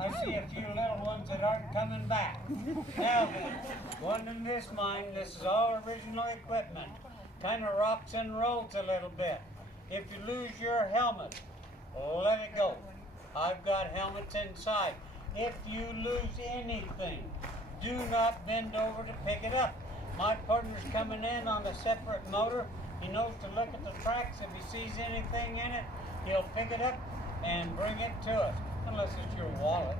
I see a few little ones that aren't coming back. Now then, going in this mine, this is all original equipment. Kind of rocks and rolls a little bit. If you lose your helmet, let it go. I've got helmets inside. If you lose anything, do not bend over to pick it up. My partner's coming in on a separate motor. He knows to look at the tracks. If he sees anything in it, he'll pick it up and bring it to us, unless it's your wallet.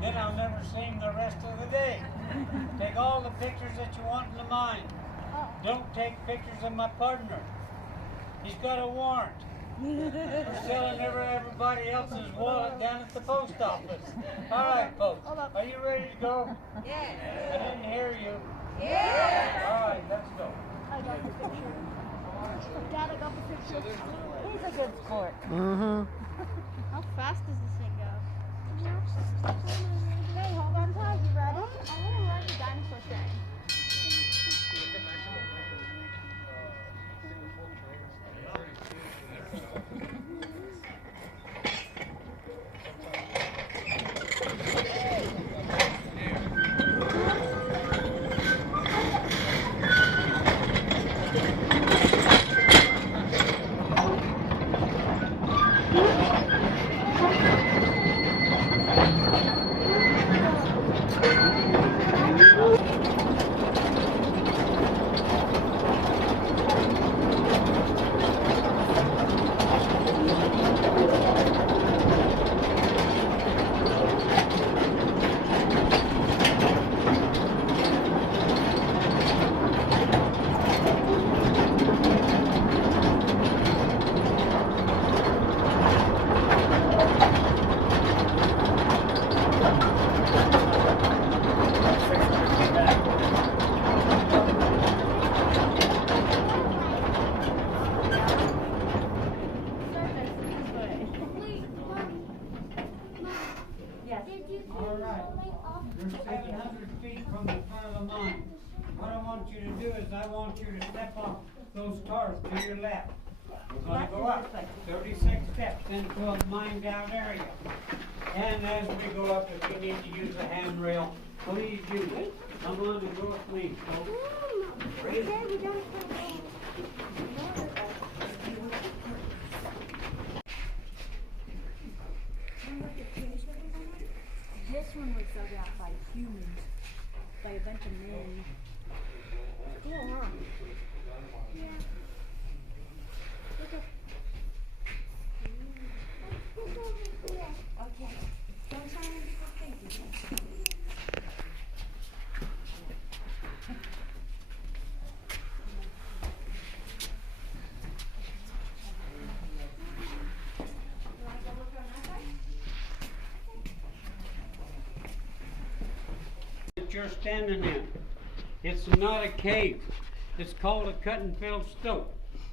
Then I'll never see him the rest of the day. Take all the pictures that you want in the mine. Don't take pictures of my partner. He's got a warrant. We're selling everybody else's wallet down at the post office. All right, folks. Are you ready to go? Yeah. I didn't hear you. Yeah. All right, let's go. I got the picture. Dad, I got the picture. He's a good sport. How fast does this thing go? Hey, hold on tight. You ready? I want to ride the dinosaur train. All right. You're 700 feet from the front of the mine. What I want you to do is I want you to step off those cars to your left. We're going to go up 36 steps into a mined out area. And as we go up, if you need to use a handrail, please use it. Come on and go with me, folks. This one was dug out by humans, by a bunch of men. Cool, huh? Yeah. Okay. Don't try and think of it. You're standing in. It's not a cave. It's called a cut and filled stoke.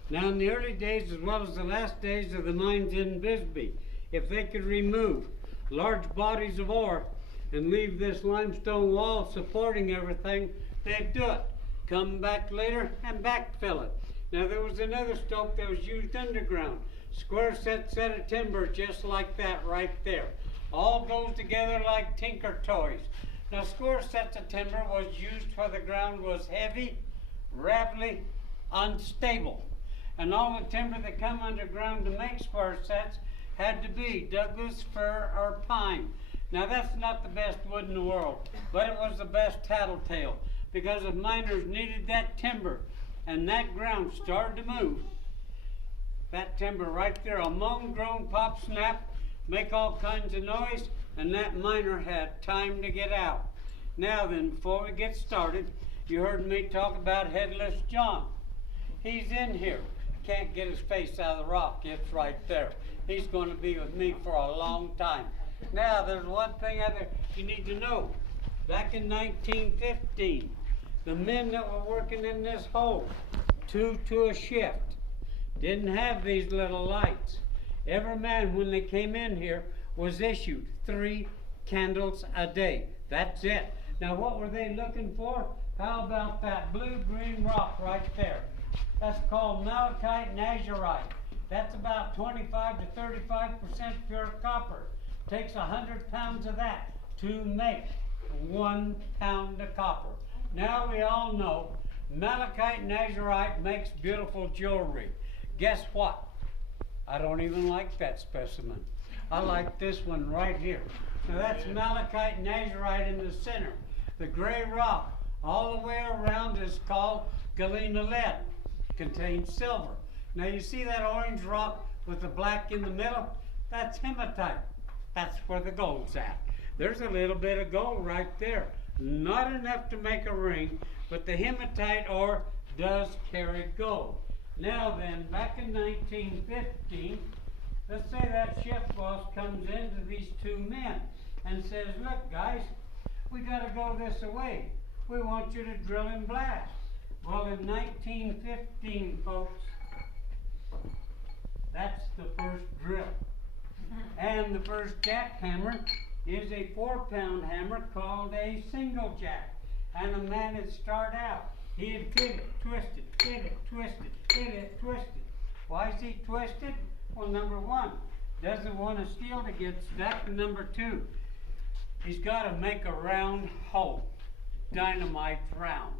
Now in the early days as well as the last days of the mines in Bisbee, if they could remove large bodies of ore and leave this limestone wall supporting everything, they'd do it. Come back later and backfill it. Now there was another stoke that was used underground. Square set of timber just like that right there. All goes together like tinker toys. Now square sets of timber was used where the ground was heavy, rattly, unstable. And all the timber that come underground to make square sets had to be Douglas fir or pine. Now that's not the best wood in the world, but it was the best tattletale because the miners needed that timber and that ground started to move. That timber right there, a moan, groan, pop, snap, make all kinds of noise, and that miner had time to get out. Now then, before we get started, you heard me talk about Headless John. He's in here. Can't get his face out of the rock. It's right there. He's going to be with me for a long time. Now, there's one thing you need to know. Back in 1915, the men that were working in this hole, 2 to a shift, didn't have these little lights. Every man, when they came in here, was issued 3 candles a day. That's it. Now, what were they looking for? How about that blue-green rock right there? That's called malachite and azurite. That's about 25 to 35% pure copper. Takes 100 pounds of that to make 1 pound of copper. Now we all know malachite and azurite makes beautiful jewelry. Guess what? I don't even like that specimen. I like this one right here. Now that's malachite and azurite in the center. The gray rock all the way around is called galena lead. Contains silver. Now you see that orange rock with the black in the middle? That's hematite. That's where the gold's at. There's a little bit of gold right there. Not enough to make a ring, but the hematite ore does carry gold. Now then, back in 1915, let's say that shift boss comes in to these two men and says, look guys, we got to go this way. We want you to drill and blast. Well, in 1915, folks, that's the first drill. And the first jackhammer is a 4-pound hammer called a single jack. And a man would start out, he'd hit it, twist it, hit it, twist it, hit it, twist it. Why is he twisted? Well, number one, doesn't want a steel to get stuck. Number two, he's got to make a round hole, dynamite round.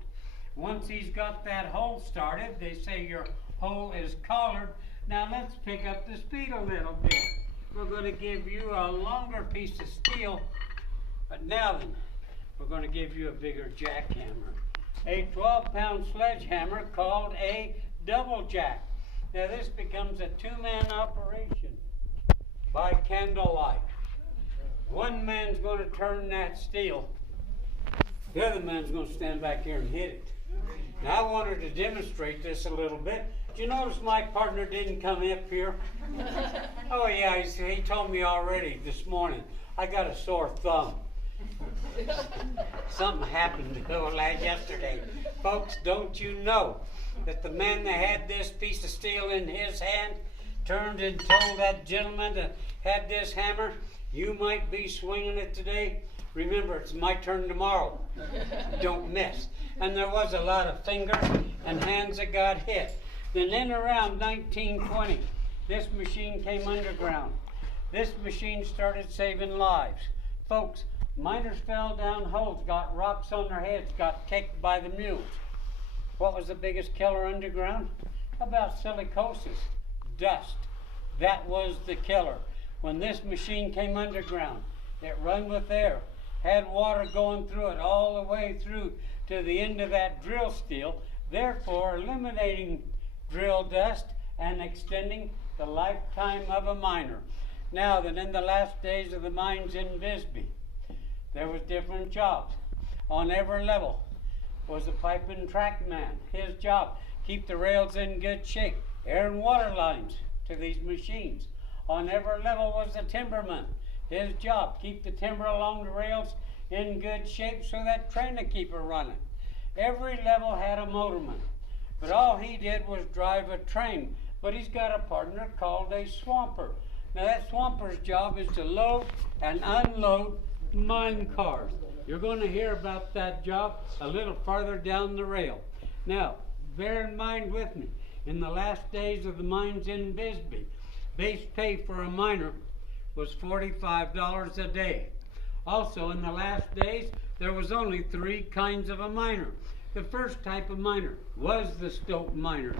Once he's got that hole started, they say your hole is collared. Now let's pick up the speed a little bit. We're going to give you a longer piece of steel, but now then, we're going to give you a bigger jackhammer. A 12-pound sledgehammer called a double jack. Now this becomes a 2-man operation by candlelight. One man's going to turn that steel. The other man's going to stand back here and hit it. Now I wanted to demonstrate this a little bit. Did you notice my partner didn't come up here? Oh yeah, he told me already this morning. I got a sore thumb. Something happened yesterday. Folks, don't you know that the man that had this piece of steel in his hand turned and told that gentleman that had this hammer, you might be swinging it today. Remember, it's my turn tomorrow. Don't miss. And there was a lot of fingers and hands that got hit. Then in around 1920, this machine came underground. This machine started saving lives. Folks, miners fell down holes, got rocks on their heads, got kicked by the mules. What was the biggest killer underground? About silicosis, dust. That was the killer. When this machine came underground, it run with air, had water going through it all the way through to the end of that drill steel, therefore eliminating drill dust and extending the lifetime of a miner. Now then, in the last days of the mines in Bisbee, there was different jobs. On every level was a pipe and track man. His job, keep the rails in good shape, air and water lines to these machines. On every level was the timberman. His job, keep the timber along the rails in good shape so that train to keep it running. Every level had a motorman, but all he did was drive a train. But he's got a partner called a swamper. Now that swamper's job is to load and unload mine cars. You're going to hear about that job a little farther down the rail. Now, bear in mind with me, in the last days of the mines in Bisbee, base pay for a miner was $45 a day. Also, in the last days, there was only 3 kinds of a miner. The first type of miner was the Stoke Miner.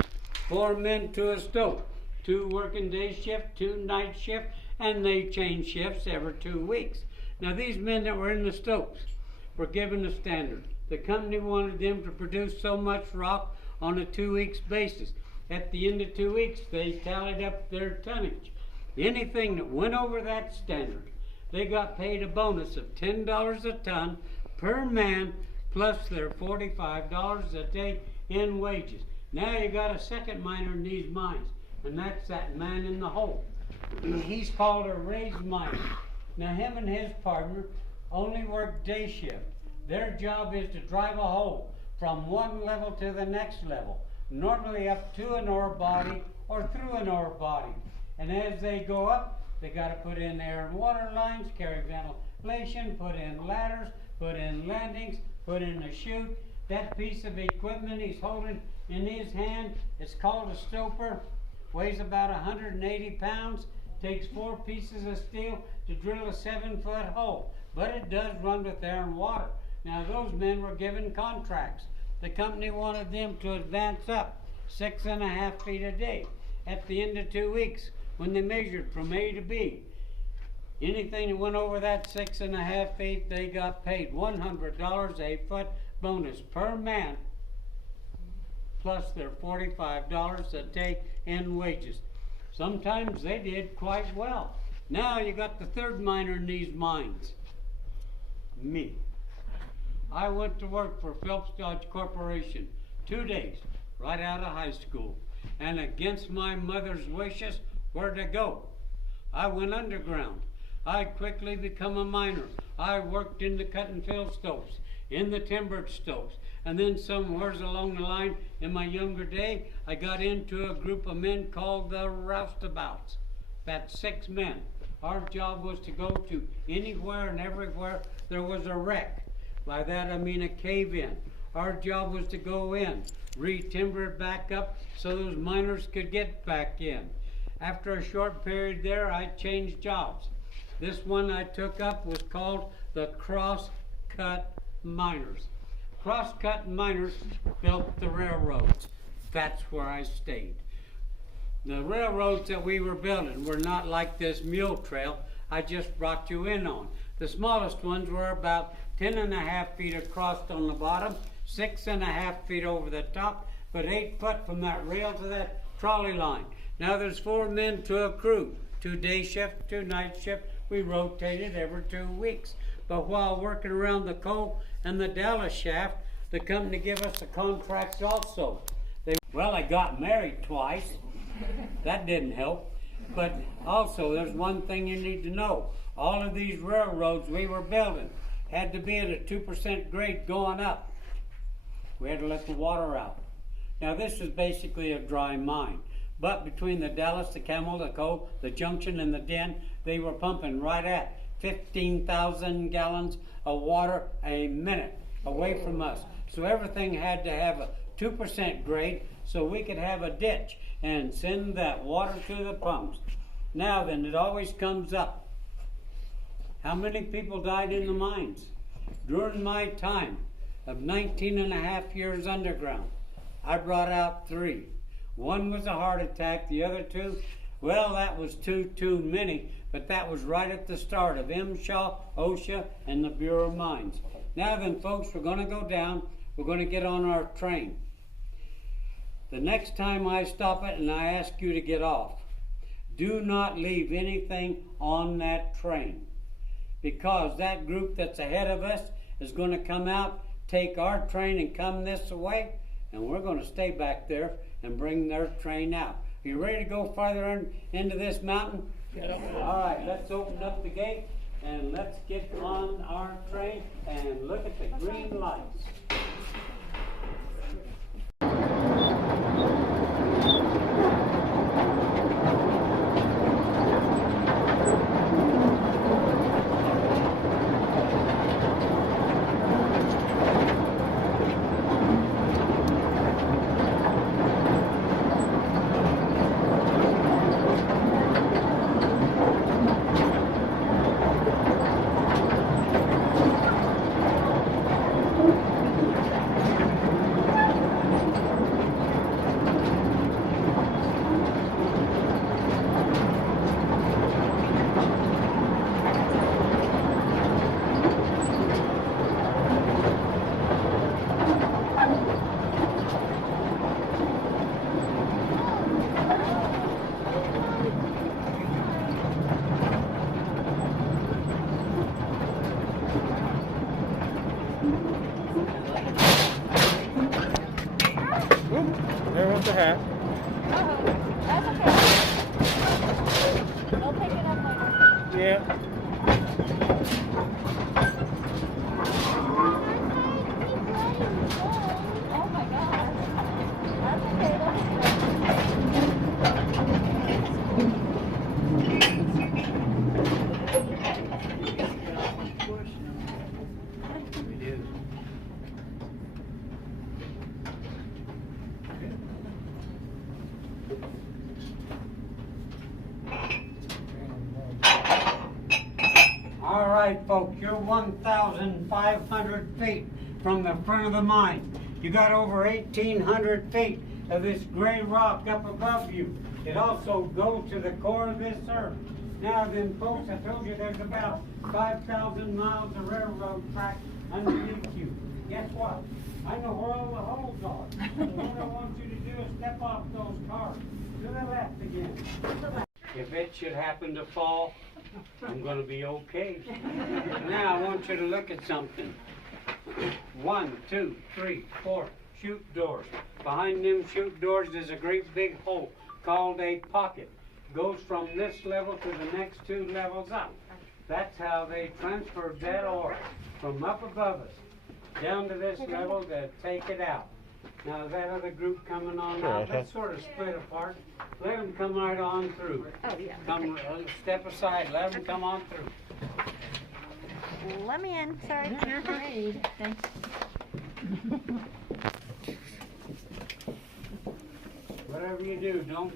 4 men to a stoke, 2 working day shift, 2 night shift, and they changed shifts every 2 weeks. Now these men that were in the stokes were given a standard. The company wanted them to produce so much rock on a 2 weeks basis. At the end of 2 weeks, they tallied up their tonnage. Anything that went over that standard, they got paid a bonus of $10 a ton per man, plus their $45 a day in wages. Now you got a second miner in these mines, and that's that man in the hole. He's called a raised miner. Now him and his partner only work day shift. Their job is to drive a hole from one level to the next level, normally up to an ore body or through an ore body. And as they go up, they got to put in air and water lines, carry ventilation, put in ladders, put in landings, put in a chute. That piece of equipment he's holding in his hand, it's called a stoper, weighs about 180 pounds. Takes 4 pieces of steel to drill a 7-foot hole, but it does run with air and water. Now those men were given contracts. The company wanted them to advance up 6.5 feet a day. At the end of 2 weeks, when they measured from A to B, anything that went over that 6.5 feet, they got paid $100 a foot bonus per man, plus their $45 a day in wages. Sometimes they did quite well. Now you got the third miner in these mines, me. I went to work for Filled Stoke Corporation 2 days right out of high school, and against my mother's wishes, where to go? I went underground. I quickly become a miner. I worked in the cut and fill stokes, in the timbered stokes, and then somewhere along the line in my younger day, I got into a group of men called the roustabouts. That's 6 men. Our job was to go to anywhere and everywhere there was a wreck. By that I mean a cave-in. Our job was to go in, re-timber it back up so those miners could get back in. After a short period there, I changed jobs. This one I took up was called the cross-cut miners. Cross-cut miners built the railroads. That's where I stayed. The railroads that we were building were not like this mule trail I just brought you in on. The smallest ones were about 10.5 feet across on the bottom, 6.5 feet over the top, but 8 foot from that rail to that trolley line. Now there's 4 men to a crew, 2 day shift, 2 night shift. We rotated every 2 weeks. But while working around the coal and the Dallas shaft, the company gave us a contract also. I got married twice. That didn't help. But also, there's one thing you need to know. All of these railroads we were building had to be at a 2% grade going up. We had to let the water out. Now this is basically a dry mine. But between the Dallas, the Camel, the Coal, the Junction, and the Den, they were pumping right at 15,000 gallons of water a minute away from us. So everything had to have a 2% grade so we could have a ditch and send that water to the pumps. Now then, it always comes up. How many people died in the mines? During my time of 19.5 years underground, I brought out 3. One was a heart attack, the other 2, well, that was too many, but that was right at the start of MSHA, OSHA, and the Bureau of Mines. Now then, folks, we're going to go down. We're going to get on our train. The next time I stop it and I ask you to get off, do not leave anything on that train, because that group that's ahead of us is going to come out, take our train and come this way, and we're going to stay back there and bring their train out. Are you ready to go farther into this mountain? All right, let's open up the gate and let's get on our train and look at the green lights. There went the hat. That's okay. They'll pick it up later. Yeah. Oh my gosh. That's okay. It is. right, folks, you're 1,500 feet from the front of the mine. You got over 1,800 feet of this gray rock up above you. It also goes to the core of this earth. Now then, folks, I told you there's about 5,000 miles of railroad track underneath you. Guess what? I know where all the holes are. What I want you to do is step off those cars. To the left again. If it should happen to fall, I'm going to be okay. Now I want you to look at something. 1, 2, 3, 4 chute doors. Behind them chute doors is a great big hole called a pocket. Goes from this level to the next 2 levels up. That's how they transferred that ore from up above us down to this level to take it out. Now that other group coming on out, let's sort of split apart. Let them come right on through. Oh, yeah. Come, step aside, let them come on through. Let me in. Sorry. You're great. Thanks. Whatever you do, don't.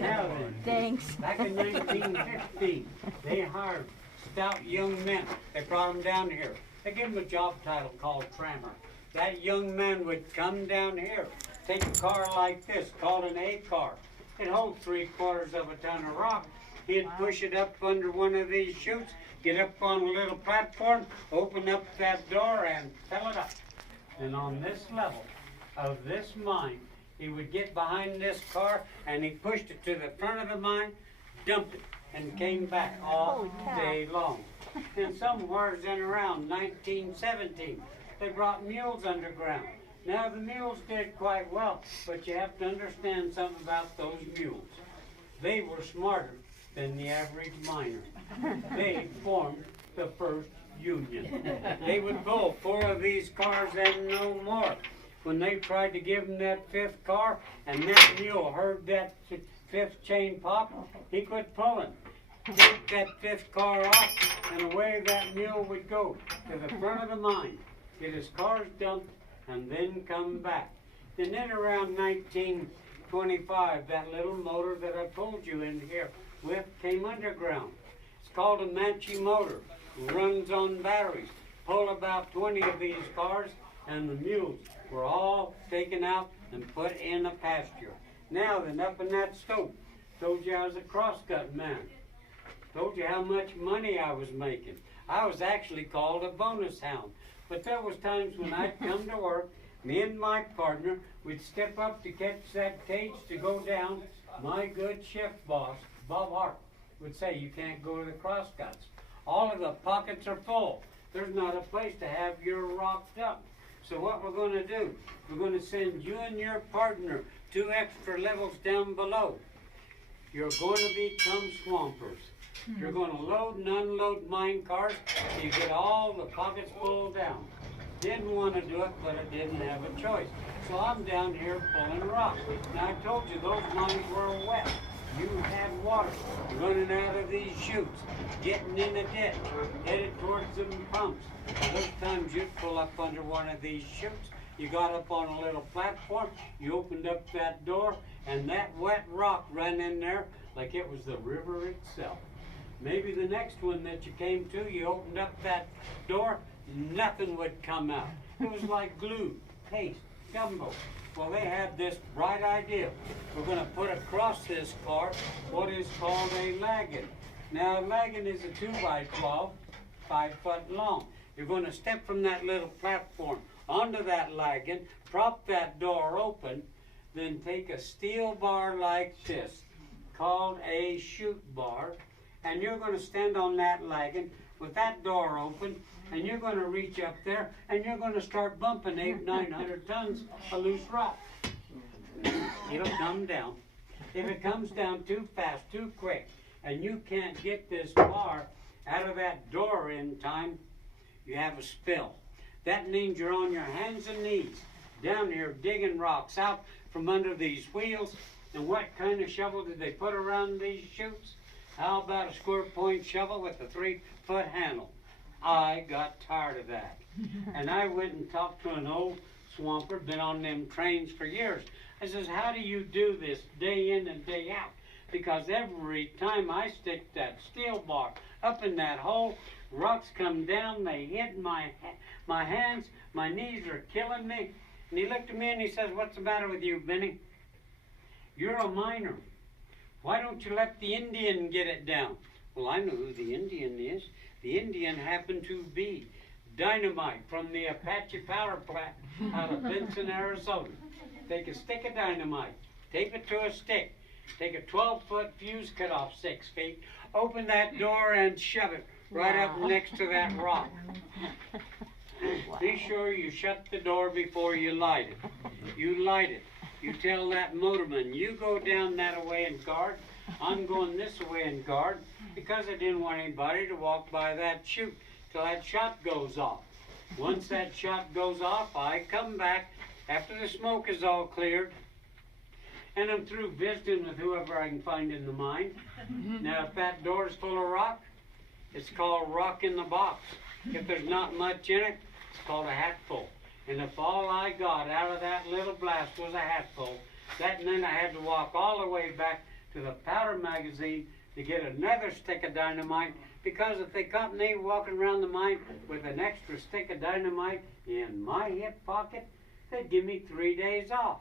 Now then, Thanks. back in 1915, they hired stout young men. They brought them down here. They gave them a job title called trammer. That young man would come down here, take a car like this, called an A car. It holds 3/4 of a ton of rock. He'd push it up under one of these chutes, get up on a little platform, open up that door and fill it up. And on this level of this mine, he would get behind this car and he pushed it to the front of the mine, dumped it, and came back all day long. And somewhere in around 1917, they brought mules underground. Now the mules did quite well, but you have to understand something about those mules. They were smarter than the average miner. They formed the first union. They would pull 4 of these cars and no more. When they tried to give him that 5th car and that mule heard that 5th chain pop, he quit pulling. Take that 5th car off and away that mule would go to the front of the mine, get his cars dumped, and then come back. And then around 1925, that little motor that I pulled you in here with came underground. It's called a Manchi motor. Runs on batteries. Pull about 20 of these cars, and the mules were all taken out and put in a pasture. Now then, up in that Stoke, told you I was a cross-cut man. Told you how much money I was making. I was actually called a bonus hound. But there was times when I'd come to work, me and my partner, we'd step up to catch that cage to go down. My good shift boss, Bob Hart, would say, you can't go to the crosscuts. All of the pockets are full. There's not a place to have your rocked up. So what we're going to do, we're going to send you and your partner 2 extra levels down below. You're going to become swampers. You're going to load and unload mine cars so you get all the pockets pulled down. Didn't want to do it, but I didn't have a choice. So I'm down here pulling rock. Now I told you those mines were wet. You had water running out of these chutes, getting in a ditch, headed towards them pumps. Those times you'd pull up under one of these chutes. You got up on a little platform, you opened up that door, and that wet rock ran in there like it was the river itself. Maybe the next one that you came to, you opened up that door, nothing would come out. It was like glue, paste, gumbo. Well, they had this bright idea. We're going to put across this car what is called a laggin. Now, a laggin is a 2x12, 5 foot long. You're going to step from that little platform onto that laggin, prop that door open, then take a steel bar like this, called a chute bar, and you're going to stand on that laggin with that door open, and you're going to reach up there, and you're going to start bumping 800-900 tons of loose rock. It'll come down. If it comes down too fast, too quick, and you can't get this bar out of that door in time, you have a spill. That means you're on your hands and knees down here digging rocks out from under these wheels. And what kind of shovel did they put around these chutes? How about a square point shovel with a 3-foot handle? I got tired of that. And I went and talked to an old swamper, been on them trains for years. I says, how do you do this day in and day out? Because every time I stick that steel bar up in that hole. Rocks come down, they hit my hands, my knees are killing me. And he looked at me and he says, "What's the matter with you, Benny? You're a miner. Why don't you let the Indian get it down?" Well, I know who the Indian is. The Indian happened to be Dynamite from the Apache power plant out of Benson, Arizona. Take a stick of dynamite, tape it to a stick, take a 12-foot fuse cut off 6 feet, open that door and shove it right up next to that rock. Be sure you shut the door before you light it. You light it. You tell that motorman, "You go down that way and guard. I'm going this way and guard," because I didn't want anybody to walk by that chute till that shot goes off. Once that shot goes off, I come back after the smoke is all cleared, and I'm through visiting with whoever I can find in the mine. Now, if that door's full of rock, it's called rock in the box. If there's not much in it, it's called a hatful. And if all I got out of that little blast was a hatful, that meant I had to walk all the way back to the powder magazine to get another stick of dynamite, because if they caught me walking around the mine with an extra stick of dynamite in my hip pocket, they'd give me 3 days off.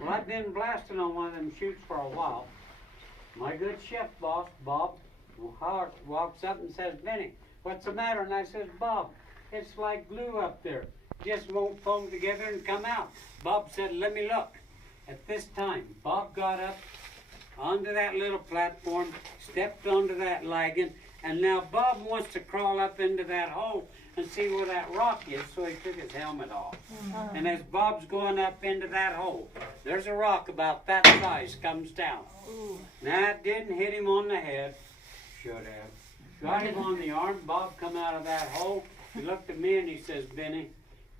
Well, I've been blasting on one of them chutes for a while. My good shift boss, Bob, walks up and says, "Benny, what's the matter?" And I says, "Bob, it's like glue up there. Just won't foam together and come out." Bob said, "Let me look." At this time, Bob got up onto that little platform, stepped onto that lagging, and now Bob wants to crawl up into that hole and see where that rock is, so he took his helmet off. And as Bob's going up into that hole, there's a rock about that size comes down. Now, it didn't hit him on the head. Should have. Got him on the arm. Bob come out of that hole. He looked at me and he says, "Benny,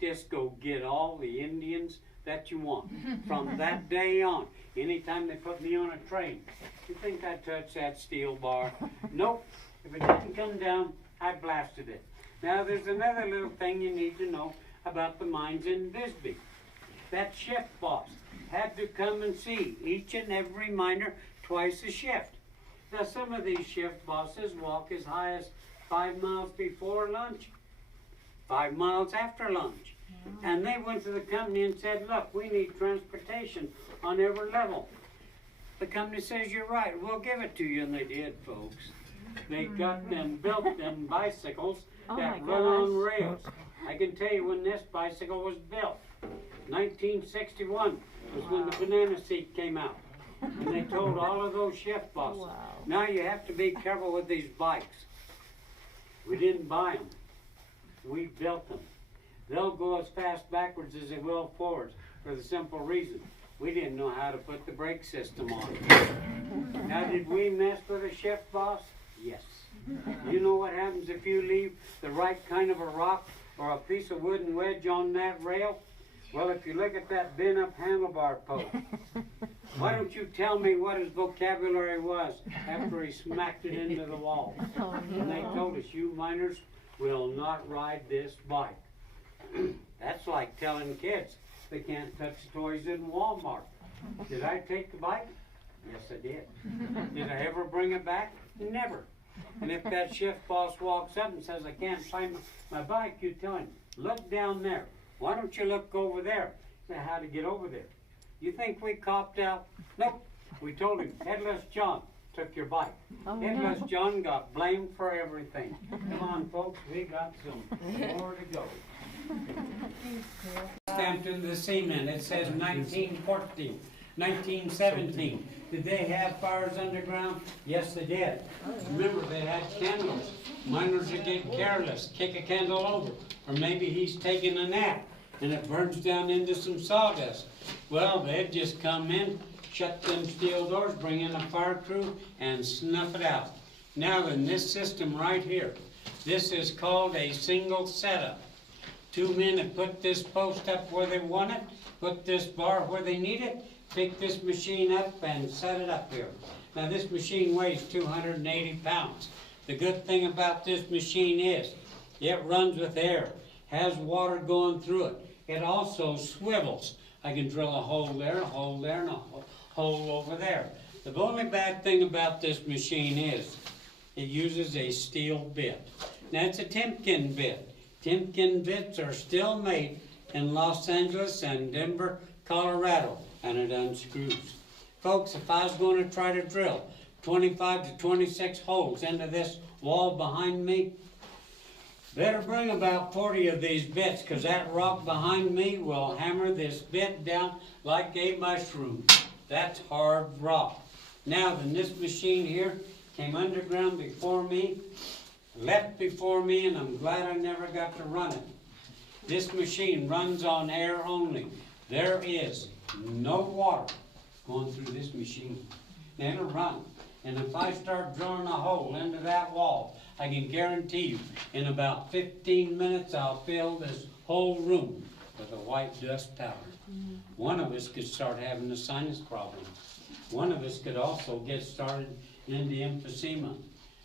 just go get all the Indians that you want. From that day on, anytime they put me on a train, you think I'd touch that steel bar? Nope. If it didn't come down, I blasted it." Now, there's another little thing you need to know about the mines in Bisbee. That shift boss had to come and see each and every miner twice a shift. Now, some of these shift bosses walk as high as 5 miles before lunch, 5 miles after lunch. And they went to the company and said, "Look, we need transportation on every level." The company says, "You're right, we'll give it to you." And they did, folks. They got them, built them bicycles that run on rails. I can tell you when this bicycle was built. 1961 was when the banana seat came out. And they told all of those shift bosses, "Now you have to be careful with these bikes. We didn't buy them. We built them. They'll go as fast backwards as they will forwards, for the simple reason we didn't know how to put the brake system on." Now, did we mess with a shift boss? Yes. You know what happens if you leave the right kind of a rock or a piece of wooden wedge on that rail? Well, if you look at that bent up handlebar post, why don't you tell me what his vocabulary was after he smacked it into the wall? And they told us, "You miners will not ride this bike." That's like telling kids they can't touch toys in Walmart. Did I take the bike? Yes, I did. Did I ever bring it back? Never. And if that shift boss walks up and says, "I can't find my bike," you tell him, "Look down there. Why don't you look over there?" Say, "How to get over there?" You think we copped out? Nope. We told him, "Headless John took your bike." Headless John got blamed for everything. Come on, folks, we got some more to go. Stamped into the cement. It says 1914, 1917. Did they have fires underground? Yes, they did. Remember, they had candles. Miners would get careless, kick a candle over, or maybe he's taking a nap, and it burns down into some sawdust. Well, they'd just come in, shut them steel doors, bring in a fire crew, and snuff it out. Now, in this system right here, this is called a single setup. 2 men have put this post up where they want it, put this bar where they need it, pick this machine up and set it up here. Now, this machine weighs 280 pounds. The good thing about this machine is it runs with air, has water going through it. It also swivels. I can drill a hole there, a hole there, and a hole over there. The only bad thing about this machine is It uses a steel bit. Now it's a Tempkin bit. Tempkin bits are still made in Los Angeles and Denver, Colorado, and it unscrews. Folks, if I was going to try to drill 25 to 26 holes into this wall behind me, better bring about 40 of these bits, because that rock behind me will hammer this bit down like a mushroom. That's hard rock. Now then, this machine here came underground before me, left before me, and I'm glad I never got to run it. This machine runs on air only. There is no water going through this machine. Now it'll run. And if I start drilling a hole into that wall, I can guarantee you in about 15 minutes I'll fill this whole room with a white dust powder. One of us could start having a sinus problem. One of us could also get started into emphysema.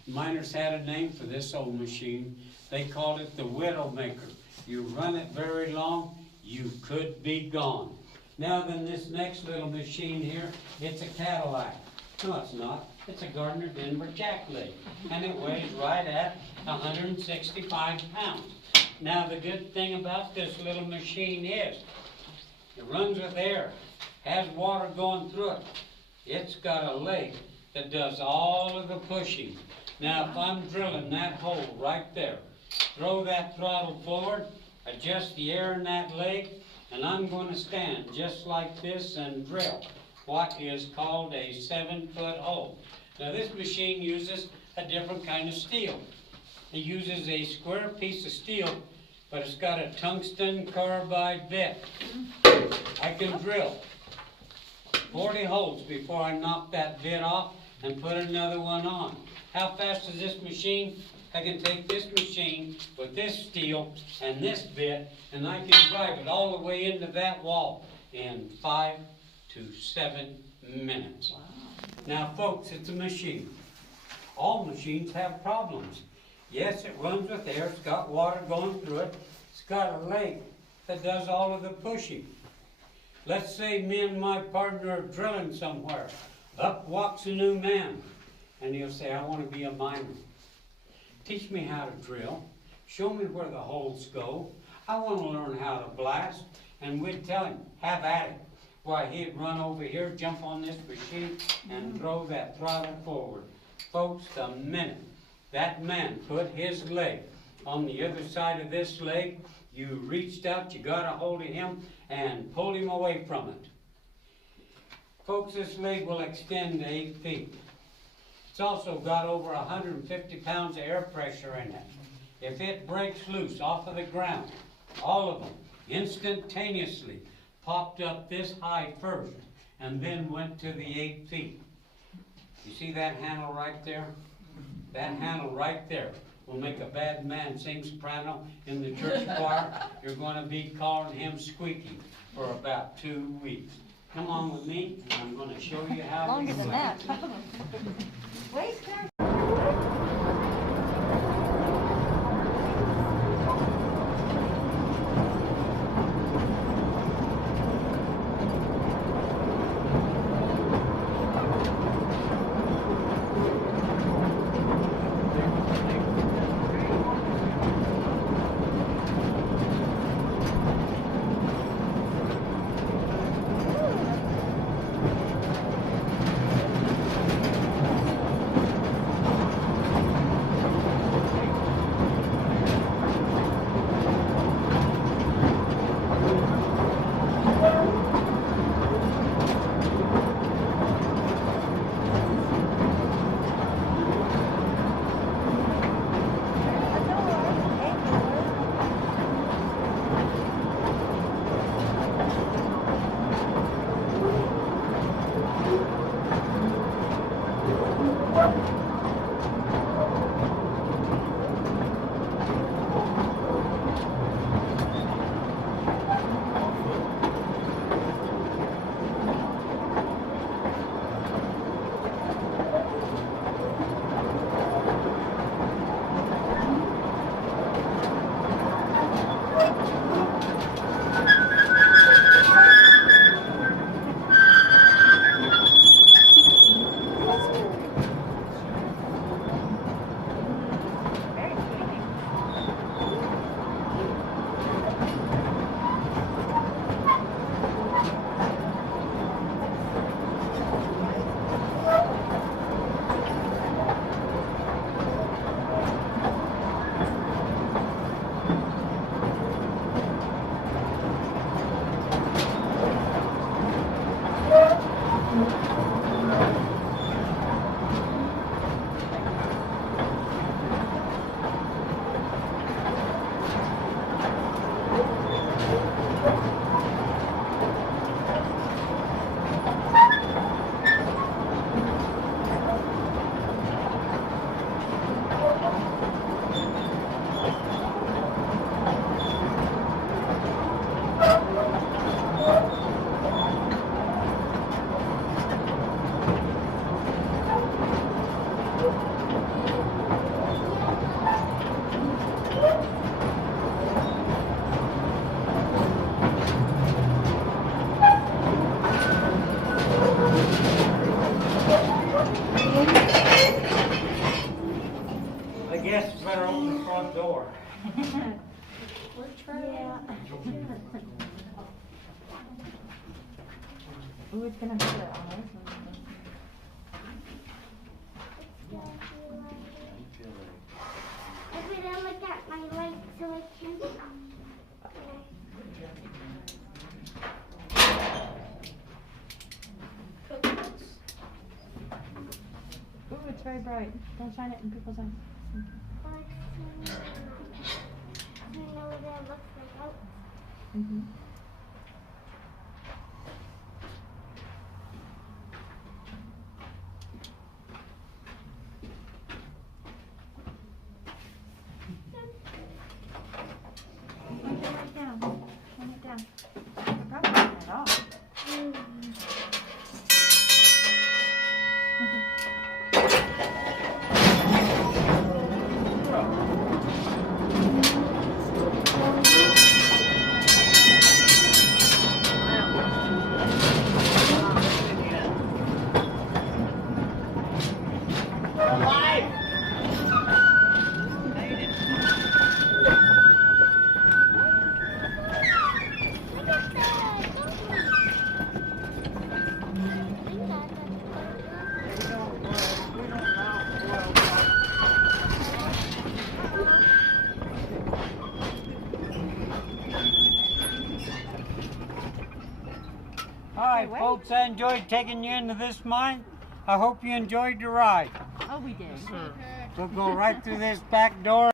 Miners had a name for this old machine. They called it the Widowmaker. You run it very long, you could be gone. Now then, this next little machine here, it's a Cadillac. No, it's not. It's a Gardner Denver jackleg, and it weighs right at 165 pounds. Now the good thing about this little machine is, it runs with air, has water going through it. It's got a leg that does all of the pushing. Now if I'm drilling that hole right there, throw that throttle forward, adjust the air in that leg, and I'm going to stand just like this and drill what is called a 7-foot hole. Now this machine uses a different kind of steel. It uses a square piece of steel, but it's got a tungsten carbide bit. I can drill 40 holes before I knock that bit off and put another one on. How fast is this machine? I can take this machine with this steel and this bit, and I can drive it all the way into that wall in 5 to 7 minutes. Wow. Now folks, it's a machine. All machines have problems. Yes, it runs with air, it's got water going through it, it's got a leg that does all of the pushing. Let's say me and my partner are drilling somewhere. Up walks a new man, and he'll say, I want to be a miner. Teach me how to drill. Show me where the holes go. I want to learn how to blast. And we'd tell him, have at it. Why, he'd run over here, jump on this machine, and throw that throttle forward. Folks, the minute that man put his leg on the other side of this leg, you reached out, you got a hold of him, and pulled him away from it. Folks, this leg will extend to 8 feet. It's also got over 150 pounds of air pressure in it. If it breaks loose off of the ground, all of them instantaneously popped up this high first and then went to the 8 feet. You see that handle right there? That handle right there will make a bad man sing soprano in the church choir. You're going to be calling him squeaky for about 2 weeks. Come on with me, and I'm going to show you how. Longer we than do that. it. Waist down. door. We're trying. Ooh, it's gonna be good on this one. I'm gonna look at my light so I can. Ooh, it's very bright. Don't shine it in people's eyes. I know what it looks like out. Mm-hmm. Turn it down. Turn it down. You're probably turning it off. All right, wait. folks, I enjoyed taking you into this mine. I hope you enjoyed the ride. Oh, we did. We'll go right through this back door.